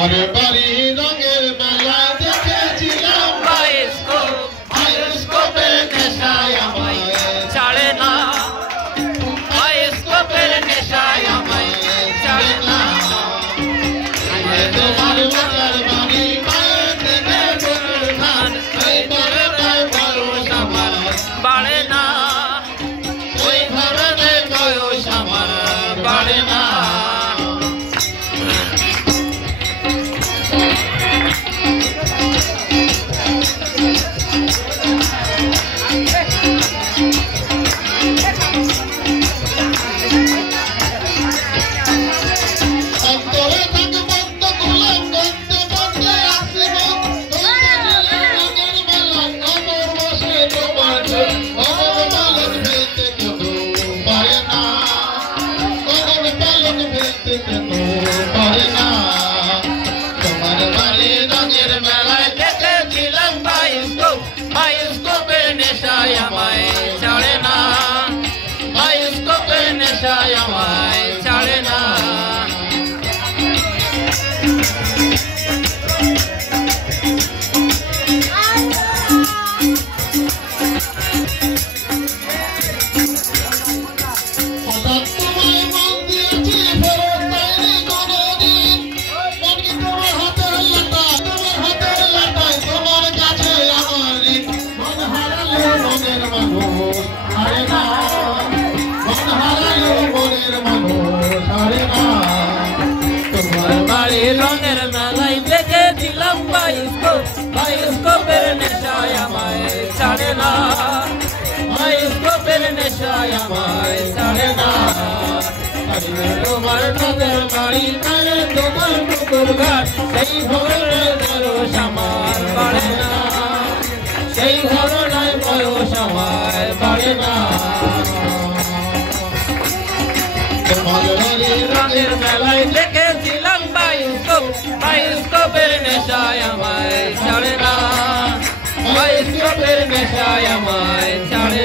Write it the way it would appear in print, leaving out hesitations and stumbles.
বাড়ি রঙের মেলা দেখেছিলাম বায়োস্কোপের নেশায় আমায় ছাড়ে না, বায়োস্কোপের নেশায় আমায় ছাড়ে না। তোমার বাবার বাড়ি মায়ের থেকে গরুর ধান, ওই ধরনের বয়স আমার বাড়ে না, ওই ধরনের বয়স আমার বাড়ে না। তোমার বাড়ি রঙের মেলায় দেখেছিলাম বায়োস্কোপের নেশায় আমায় ছাড়ে না, বায়োস্কোপের নেশায় আমায় ছাড়ে না। রঙের মেলায় দেখেছিলাম বায়োস্কোপের নেশায় আমায় ছাড়ে না, বায়োস্কোপের নেশায় আমায় ছাড়ে না। তোমার নদের বাড়ি মানে তোমার পুকুর ঘাট, সেই ধরনের বয়স আমার বাড়ে না, সেই ধরনের বয়স আমার বাড়ে না। তোমার রঙের মেলায় দেখেছিলাম বায়োস্কোপের নেশায় আমায় ছাড়ে না, বায়োস্কোপের নেশায় আমায় ছাড়ে